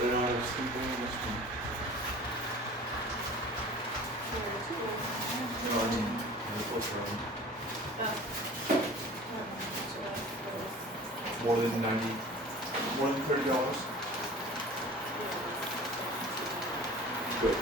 And I was thinking this one. No, I mean, the filter on. More than 90, more than $30. Good.